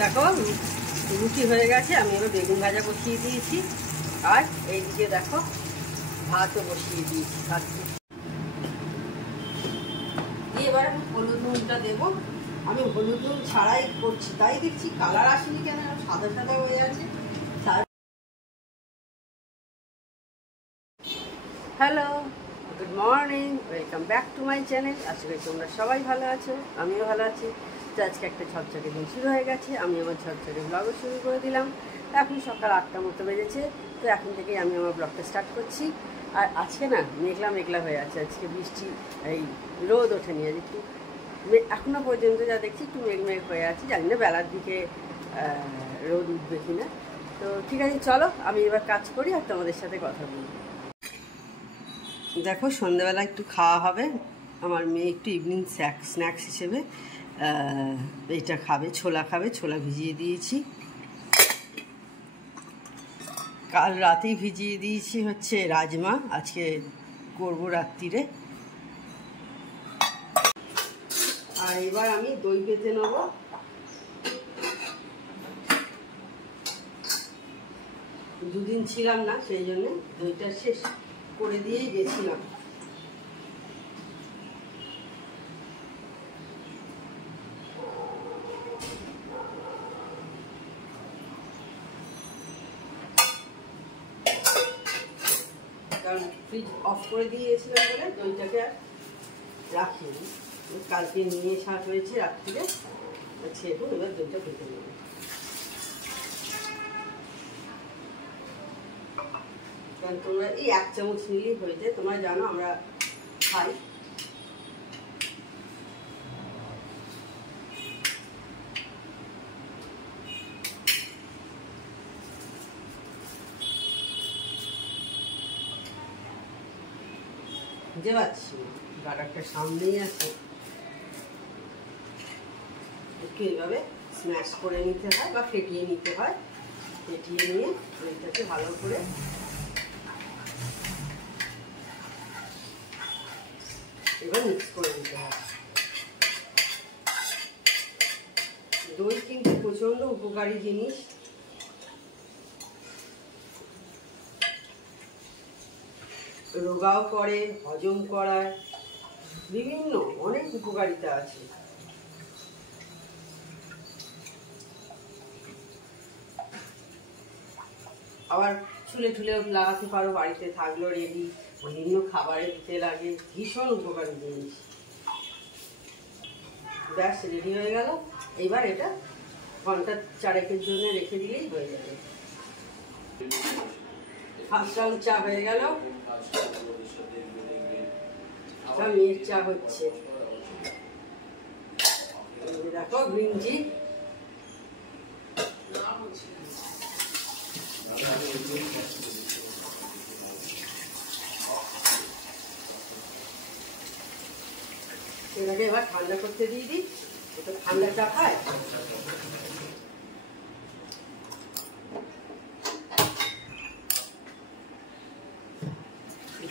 দেখো রুটি হয়ে গেছে, আমি এবার বেগুন ভাজা বসিয়ে দিয়েছি, আর এইদিকে দেখো ভাতও বসিয়ে দিয়েছি। দিয়ে এবার আমি হলুদ নুনটা দেবো। আমি হলুদ নুন ছাড়াই করছি, তাই দেখছি কালার আসেনি কেন, সাদা সাদা হয়ে আছে। Hello, good morning, welcome back to my channel. আশা করি তোমরা সবাই ভালো আছো, আমিও ভালো আছি। তো আজকে একটা ঝকঝকে দিন শুরু হয়ে গেছে, আমি আমার ঝকঝকে ব্লগও শুরু করে দিলাম। এখন সকাল 8টার মতো বেজেছে, তো এখন থেকেই আমি আমার ব্লগটা স্টার্ট করছি। আর আজকে না মেঘলা মেঘলা হয়ে আছে, আজকে বৃষ্টি, এই রোদ ওঠেনি, আজ একটু এখনও পর্যন্ত যা দেখছি একটু মেঘ হয়ে আছে। জানি না বেলার দিকে রোদ উঠবে কিনা। তো ঠিক আছে, চলো আমি এবার কাজ করি আর তোমাদের সাথে কথা বলি। দেখো সন্ধ্যাবেলা একটু খাওয়া হবে, আমার মেয়ে একটু ইভিনিং স্ন্যাক্স হিসেবে এইটা খাবে, ছোলা খাবে। ছোলা ভিজিয়ে দিয়েছি, কাল রাতেই ভিজিয়ে দিয়েছি হচ্ছে রাজমা, আজকে করবো রাত্রিরে। আর এবার আমি দই পেতে নেবো। দুদিন ছিলাম না, সেই জন্যে দইটা শেষ করে দিয়েই গেছিলাম। কারণ ফ্রিজ অফ করে দিয়েছিলাম বলে দইটাকে আর রাখিনি, কালকে নিয়ে আসা হয়েছে রাত্রিরে, ছেড়ে এবার দইটা পেতে নেব। কারণ তোমরা এই 1 চামচ নিলেই হয়ে যায়, তোমরা জানো আমরা খাই। বুঝতে পারছি গাটারটা সামনেই আছে, একটু এইভাবে স্ম্যাশ করে নিতে হয় বা ফেটিয়ে নিতে হয়। ফেটিয়ে নিয়ে দইটাকে ভালো করে এবার মিক্স করে নিতে হয়। দই কিন্তু প্রচণ্ড উপকারী জিনিস, রোগাও করে, হজম করায়, বিভিন্ন অনেক উপকারিতা আছে। আবার চুলে টুলেও লাগাতে পারো, বাড়িতে থাকলো রেডি, বিভিন্ন খাবারে দিতে লাগে, ভীষণ উপকারী জিনিস। ব্যাস রেডি হয়ে গেল, এইবার এটা ঘন্টা 4-1 জন্য রেখে দিলেই হয়ে যাবে। ফার্স্ট রাউন্ড চা হয়ে গেল, মেয়ের চা হচ্ছে, দেখো গ্রিন টি। এটাকে এবার ঠান্ডা করতে দিয়ে দিই, এটা ঠান্ডা চা খায়।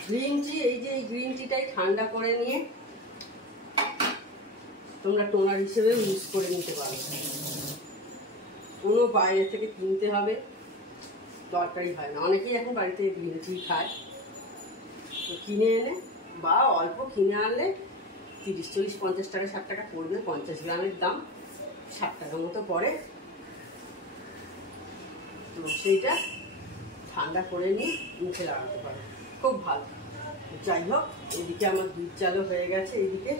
গ্রিন টি, এই যে এই গ্রিন টিটাই ঠান্ডা করে নিয়ে তোমরা টোনার হিসেবে ইউজ করে নিতে পারো। কোনো বাইরে থেকে কিনতে হবে দরকারই হয় না, অনেকেই এখন বাড়িতে গ্রিন টি খায়। তো কিনে এনে বা অল্প কিনে আনলে 30, 40, 50 টাকা 60 টাকা পড়বে, 50 গ্রামের দাম 60 টাকার মতো পড়ে। তো সেইটা ঠান্ডা করে নিয়ে মুখে লাগাতে পারো, খুব ভালো। যাই হোক, এদিকে আমার দুধ চালও হয়ে গেছে, এইদিকে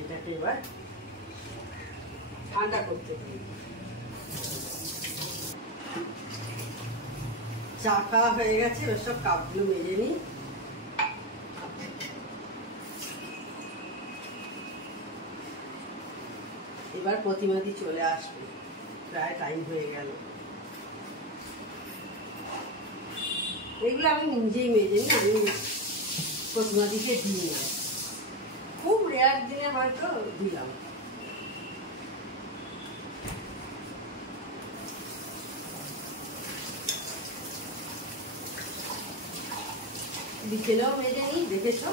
এটাকে এবার ঠান্ডা করতে হবে। চা খাওয়া হয়ে গেছে, এবার সব কাপগুলো মেজে নিই। এবার প্রতিমাদি চলে আসবে, প্রায় টাইম হয়ে গেল। এগুলো আমি নিজেই মেজে নিই, আমি প্রতিমাদিকে দিই না, খুব রেয়ার দিনে হয়তো দিলাম। বিকেলেও মেজে নিই, দেখেছো।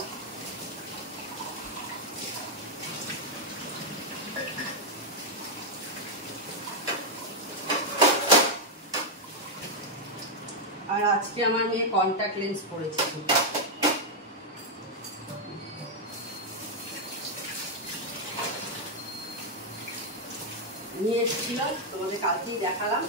আর আজকে আমার মেয়ে কন্ট্যাক্ট লেন্স পরেছে, নিয়ে এসেছিল, তোমাদের কালকেই দেখালাম।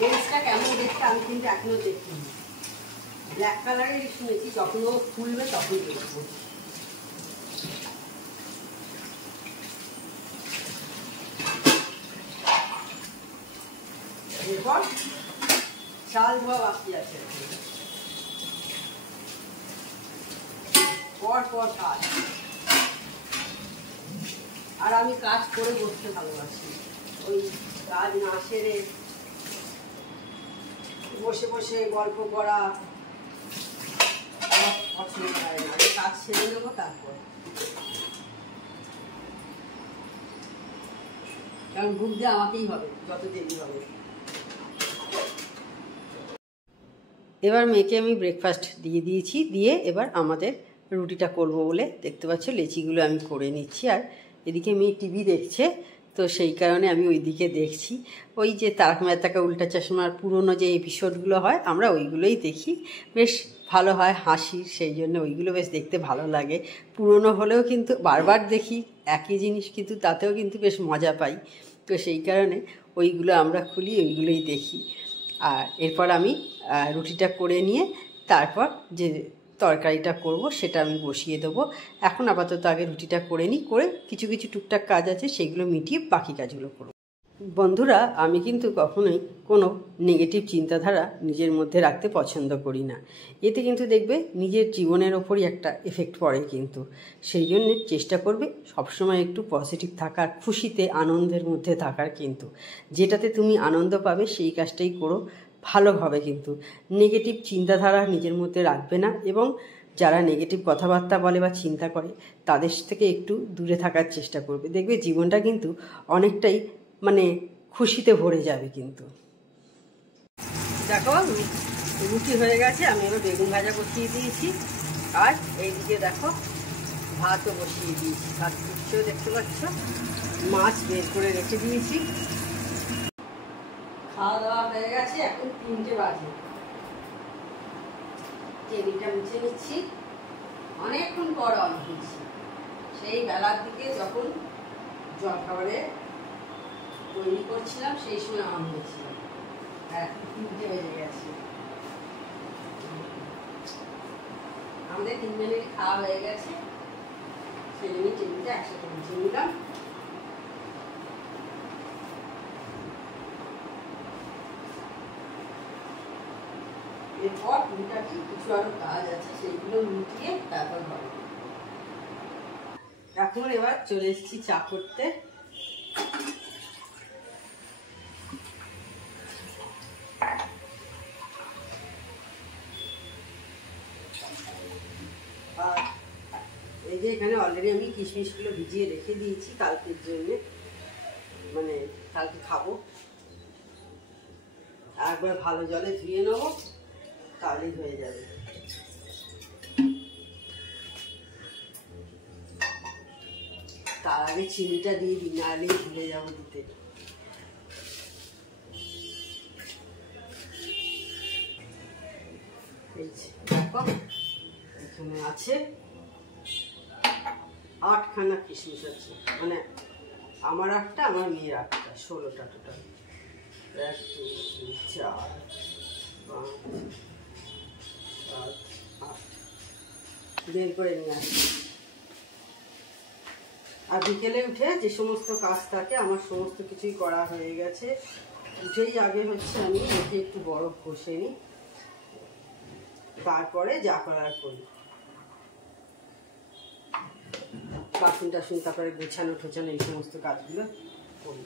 লেন্সটা কেমন দেখতে আমি কিন্তু এখনো দেখিনি, ব্ল্যাক কালারের শুনেছি, যখন ও খুলবে তখন দেখবো। এরপর চাল ধোয়া বাকি আছে, পর পর কাজ। আর আমি কাজ করে বসতে ভালোবাসি, ওই কাজ না সেরে বসে বসে গল্প করা পছন্দ হয় না। কাজ সেরে নেবো তারপর, কারণ ভুগতে আমাকেই হবে যত দেরি হবে। এবার মেয়েকে আমি ব্রেকফাস্ট দিয়ে দিয়েছি, দিয়ে এবার আমাদের রুটিটা করব বলে দেখতে পাচ্ছ লেচিগুলো আমি করে নিচ্ছি। আর এদিকে মেয়ে টিভি দেখছে, তো সেই কারণে আমি ওই দিকে দেখছি। ওই যে তারক মেহতা কা উল্টা চশমার পুরনো যে এপিসোডগুলো হয় আমরা ওইগুলোই দেখি, বেশ ভালো হয় হাসির, সেই জন্য ওইগুলো বেশ দেখতে ভালো লাগে। পুরনো হলেও কিন্তু বারবার দেখি একই জিনিস, কিন্তু তাতেও কিন্তু বেশ মজা পাই। তো সেই কারণে ওইগুলো আমরা খুলি, ওইগুলোই দেখি। আর এরপর আমি রুটিটা করে নিয়ে তারপর যে তরকারিটা করব সেটা আমি বসিয়ে দেবো। এখন আপাতত আগে রুটিটা করে নিই, করে কিছু কিছু টুকটাক কাজ আছে সেগুলো মিটিয়ে বাকি কাজগুলো করব। বন্ধুরা, আমি কিন্তু কখনোই কোনো নেগেটিভ চিন্তাধারা নিজের মধ্যে রাখতে পছন্দ করি না। এতে কিন্তু দেখবে নিজের জীবনের ওপরই একটা এফেক্ট পড়ে, কিন্তু সেই জন্যে চেষ্টা করবে সবসময় একটু পজিটিভ থাকার, খুশিতে আনন্দের মধ্যে থাকার। কিন্তু যেটাতে তুমি আনন্দ পাবে সেই কাজটাই করো, ভালো হবে। কিন্তু নেগেটিভ চিন্তাধারা নিজের মধ্যে রাখবে না, এবং যারা নেগেটিভ কথাবার্তা বলে বা চিন্তা করে তাদের থেকে একটু দূরে থাকার চেষ্টা করবে। দেখবে জীবনটা কিন্তু অনেকটাই মানে খুশিতে ভরে যাবে। কিন্তু দেখো রুটি হয়ে গেছে, আমি এবার বেগুন ভাজা বসিয়ে দিয়েছি, আর এইদিকে দেখো ভাতও বসিয়ে দিয়েছি। ভাত ফুটছেও দেখতে পাচ্ছ, মাছ বের করে রেখে দিয়েছি। খাওয়া দাওয়া হয়ে গেছে, এখন 3টে বাজে। টেবিলটা মুছে নিচ্ছি, অনেকক্ষণ পর অন হয়েছি। সেই বেলার দিকে যখন জলখাবারে তৈরি করছিলাম সেই সময় অন হয়েছিলাম, এখন 3টে বেজে গেছে। আমাদের 3 মিনিট খাওয়া হয়ে গেছে, সেই জন্য টেবিলটা একসাথে মুছে নিলাম। এরপর টুকটাকি কিছু আরো কাজ আছে, সেইগুলো মিটিয়ে তারপর হবে। এখন এবার চলে এসেছি চা করতে। আর এই যে এখানে অলরেডি আমি কিশমিশগুলো ভিজিয়ে রেখে দিয়েছি কালকের জন্য, মানে কালকে খাবো। একবার ভালো জলে ধুয়ে নেবো, তাহলেই হয়ে যাবে। তার আগে চিনিটা দিয়ে দিই, নাহলেই ভুলে যাবো দিতে। দেখো এখানে আছে 8খানা কিশমিশ আছে, মানে আমার 8টা, আমার মেয়ের 8টা, 16টা টোটাল। 1 2 3 4 5 7 8 বের করে নিয়ে আসি। আর বিকেলে উঠে যে সমস্ত কাজ থাকে আমার সমস্ত কিছুই করা হয়ে গেছে। উঠেই আগে হচ্ছে আমি উঠে একটু বরফ ঘষে নিই, তারপরে যা করার করি। বাসন টাসন তারপরে গোছানো ঠোছানো এই সমস্ত কাজগুলো করি।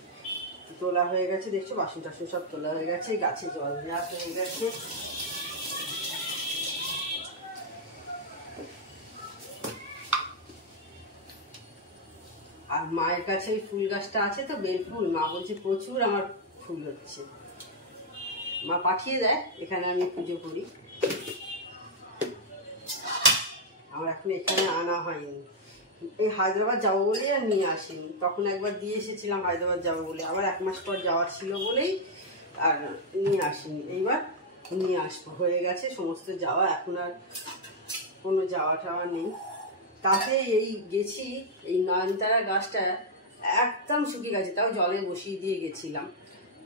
তোলা হয়ে গেছে, দেখছো বাসন টাসন সব তোলা হয়ে গেছে, গাছে জল দেওয়া হয়ে গেছে। আর মায়ের কাছে ওই ফুল গাছটা আছে তো, বেল ফুল, মা বলছে প্রচুর আমার ফুল হচ্ছে, মা পাঠিয়ে দেয়, এখানে আমি পুজো করি। আমার এখন এখানে আনা হয়নি, এই হায়দ্রাবাদ যাবো বলেই আর নিয়ে আসিনি। তখন একবার দিয়ে এসেছিলাম হায়দ্রাবাদ যাবো বলে, আবার 1 মাস পর যাওয়া ছিল বলেই আর নিয়ে আসিনি। এইবার নিয়ে আসবো, হয়ে গেছে সমস্ত যাওয়া, এখন আর কোনো যাওয়া টাওয়া নেই। তাতে এই গেছি, এই নয়নতারা গাছটা একদম শুকিয়ে গেছে, তাও জলে বসিয়ে দিয়ে গেছিলাম।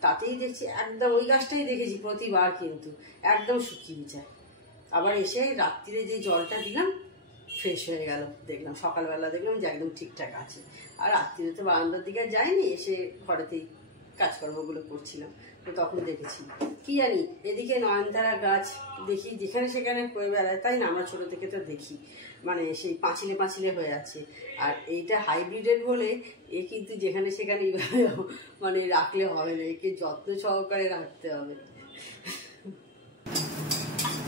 তাতেই দেখছি একদম, ওই গাছটাই দেখেছি প্রতিবার কিন্তু একদম শুকিয়ে যায়। আবার এসে রাত্রিরে যে জলটা দিলাম ফ্রেশ হয়ে গেল, দেখলাম সকালবেলা দেখলাম যে একদম ঠিকঠাক আছে। আর রাত্রিরে তো বারান্দার দিকে যাইনি, এসে ঘরেতেই কাজকর্মগুলো করছিলাম, তো তখন দেখেছি। কি জানি এদিকে নয়নতারা গাছ দেখি যেখানে সেখানে হয়ে বেড়ায়, তাই না? আমরা ছোটো থেকে তো দেখি, মানে সেই পাঁচিলে পাঁচিলে হয়ে আছে। আর এইটা হাইব্রিডের বলে এ কিন্তু যেখানে সেখানে এইভাবে মানে রাখলে হবে না, একে যত্ন সহকারে রাখতে হবে।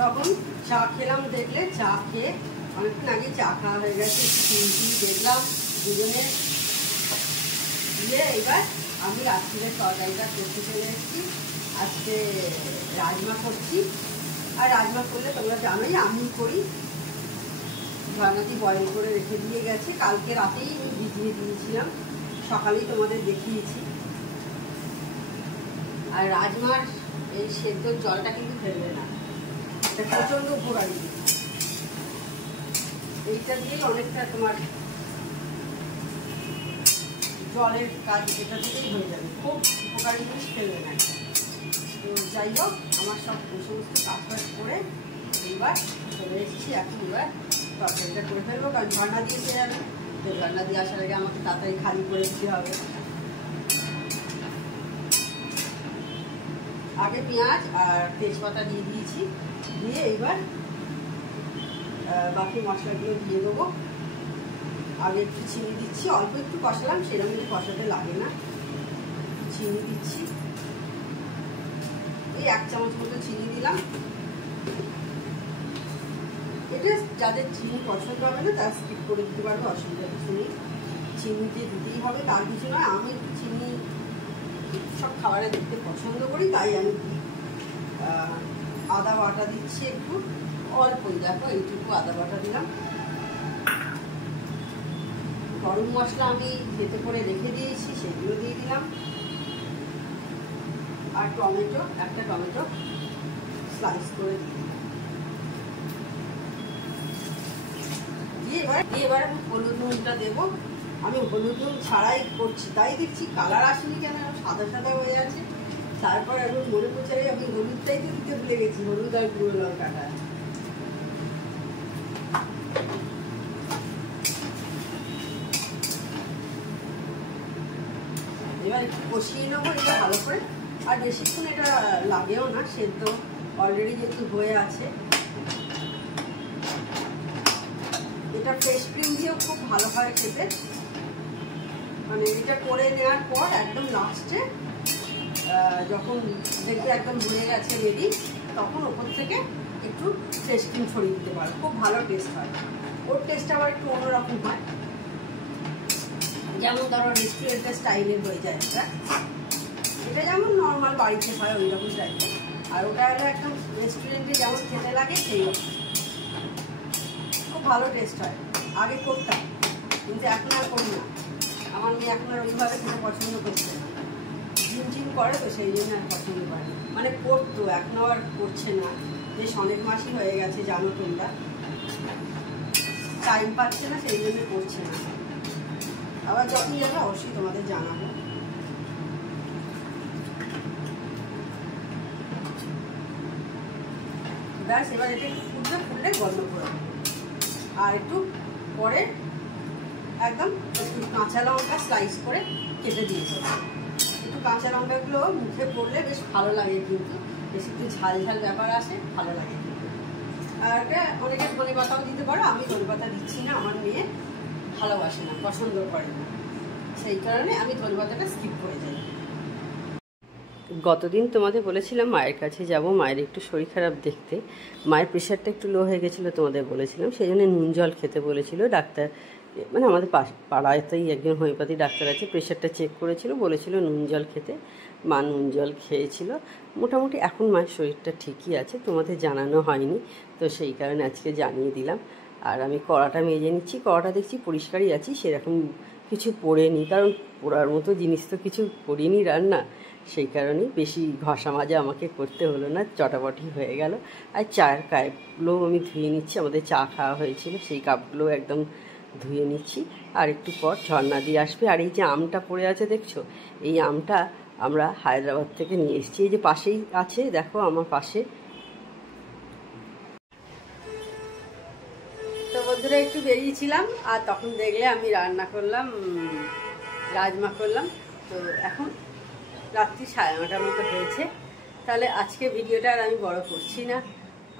তখন চা খেলাম, দেখলে চা খেয়ে অনেকক্ষণ আগে চা খাওয়া হয়ে গেছে, দেখলাম দুজনে দিয়ে। এবার আমি রাত্রিরে তরকারিটা করতে চলে এসেছি। আজকে রাজমা করছি, আর রাজমা করলে তোমরা জানোই আমি করি, ধনাদি বয়েল করে রেখে দিয়ে গেছে, কালকে রাতেই ভিজিয়ে দিয়েছিলাম, সকালেই তোমাদের দেখিয়েছি। আর রাজমার এই সেদ্ধর জলটা কিন্তু ফেলবে না, এটা প্রচণ্ড উপকারী। এইটা দিয়েই অনেকটা তোমার জলের কাজ এটা থেকেই হয়ে যাবে, খুব উপকারী জিনিস, ফেলবে না। তো যাই হোক, আমার সব সমস্ত কাজ করে এইবার চলে এসেছি। এখন এবার তরকারিটা করে ফেলবো, কারণ ঝর্ণা দিয়েছে যাবে, তো ঝর্ণা দিয়ে আসার আগে আমাকে তাড়াতাড়ি খালি করে দিতে হবে। আগে পেঁয়াজ আর তেজপাতা দিয়ে দিয়েছি, দিয়ে এইবার বাকি মশলাগুলো দিয়ে দেবো। আগে একটু চিনি দিচ্ছি, অল্প একটু কষালাম, সেরকম একটু কষাতে লাগে না, চিনি দিচ্ছি, এই 1 চামচ মতো চিনি দিলাম। এটা যাদের চিনি পছন্দ হবে না তারা স্কিপ করে দিতে পারবে, অসুবিধা কিছু নেই। চিনি দিয়ে দিতেই হবে, তার কিছু নয়। আমি একটু চিনি সব খাবারে দেখতে পছন্দ করি, তাই আমি আদা বাটা দিচ্ছি একটু, অল্পই, দেখো এইটুকু আদা বাটা দিলাম। গরম মশলা আমি খেতে করে রেখে দিয়েছি, সেগুলো দিয়ে দিলাম। আর টমেটো, একটা টমেটো স্লাইস করে দিয়ে এবার আমি হলুদ নুনটা দেবো। আমি হলুদ নুন ছাড়াই করছি, তাই দেখছি কালার আসেনি কেন, সাদা সাদা হয়ে আছে। তারপর এখন মনে পড়ছে আমি হলুদটাই তো দিতে ভুলে গেছি, হলুদ আর গুঁড়ো লঙ্কাটা। এবার একটু কষিয়ে নেবো এটা ভালো করে, আর বেশিক্ষণ এটা লাগেও না, সেদ্ধ অলরেডি যেহেতু হয়ে আছে। এটা ফ্রেশ ক্রিম দিয়েও খুব ভালো হয় খেতে, মানে এটা করে নেওয়ার পর একদম লাস্টে যখন দেখবে একদম হয়ে গেছে রেডি, তখন ওপর থেকে একটু ফ্রেশ ক্রিম ছড়িয়ে দিতে পারো, খুব ভালো টেস্ট হয়। ওর টেস্ট আবার একটু অন্যরকম হয়, যেমন ধরো রেস্টুরেন্টের স্টাইলের হয়ে যায় এটা। এটা যেমন নর্মাল বাড়িতে হয় ওই রকম টাইপের, আর ওটা হলো একদম রেস্টুরেন্টে যেমন খেতে লাগে সেই রকম, খুব ভালো টেস্ট হয়। আগে করতাম, কিন্তু এখন আর করি না। আমার মেয়ে এখন আর ওইভাবে খেতে পছন্দ করছে না, ঝিমঝিম করে, তো সেই জন্য আর পছন্দ করে না। মানে করতো, এখনও আর করছে না, বেশ অনেক মাসই হয়ে গেছে, জানো তোমরা, টাইম পাচ্ছে না, সেই জন্য করছে না। আবার যখন যাবে অবশ্যই তোমাদের জানাবো। ব্যাস, এবার এটা একটু ফুটলে গন্ধ করে, আর একটু পরে একদম একটু কাঁচা লঙ্কা স্লাইস করে কেটে দিয়েছি। একটু কাঁচা লঙ্কাগুলো মুখে পড়লে বেশ ভালো লাগে, কিন্তু বেশ একটু ঝাল ঝাল ব্যাপার আসে, ভালো লাগে কিন্তু। আর এটা অনেকে ধনে পাতাও দিতে পারো, আমি ধনে পাতা দিচ্ছি না, আমার মেয়ে ভালোবাসে না, পছন্দ করে না, সেই কারণে আমি ধনে পাতাটা স্কিপ করে যাই। গতদিন তোমাদের বলেছিলাম মায়ের কাছে যাব, মায়ের একটু শরীর খারাপ দেখতে, মায়ের প্রেশারটা একটু লো হয়ে গেছিলো তোমাদের বলেছিলাম, সেই জন্য নুন জল খেতে বলেছিল ডাক্তার। মানে আমাদের পাড়াতেই একজন হোমিওপ্যাথি ডাক্তার আছে, প্রেশারটা চেক করেছিল, বলেছিল নুন জল খেতে। মা নুন জল খেয়েছিল, মোটামুটি এখন মায়ের শরীরটা ঠিকই আছে, তোমাদের জানানো হয়নি, তো সেই কারণে আজকে জানিয়ে দিলাম। আর আমি কড়াটা মেজে নিচ্ছি। কড়াটা দেখছি পরিষ্কারই আছি, সেরকম কিছু পড়েনি, কারণ পোড়ার মতো জিনিস তো কিছু করিনি রান্না, সেই কারণেই বেশি ঘষা মাজা আমাকে করতে হলো না, চটাপটি হয়ে গেল। আর চায়ের কাপগুলোও আমি ধুয়ে নিচ্ছি, আমাদের চা খাওয়া হয়েছিল সেই কাপগুলো একদম ধুয়ে নিচ্ছি। আর একটু পর ঝর্ণা দিয়ে আসবে। আর এই যে আমটা পড়ে আছে দেখছো, এই আমটা আমরা হায়দ্রাবাদ থেকে নিয়ে এসেছি। এই যে পাশেই আছে, দেখো আমার পাশে। তো বন্ধুরা একটু বেরিয়েছিলাম, আর তখন দেখলে আমি রান্না করলাম, রাজমা করলাম। তো এখন রাত্রি 9:30টার মতো হয়েছে। তাহলে আজকে ভিডিওটা আর আমি বড় করছি না।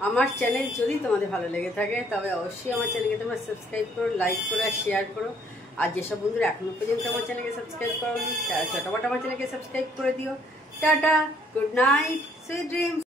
আমার চ্যানেল যদি তোমাদের ভালো লেগে থাকে তবে অবশ্যই আমার চ্যানেলকে তোমরা সাবস্ক্রাইব করো, লাইক করো আর শেয়ার করো। আর যেসব বন্ধুরা এখনও পর্যন্ত আমার চ্যানেলকে সাবস্ক্রাইব করোনি তারা চটাপট আমার চ্যানেলকে সাবস্ক্রাইব করে দিও। Tata, good night, sweet dreams.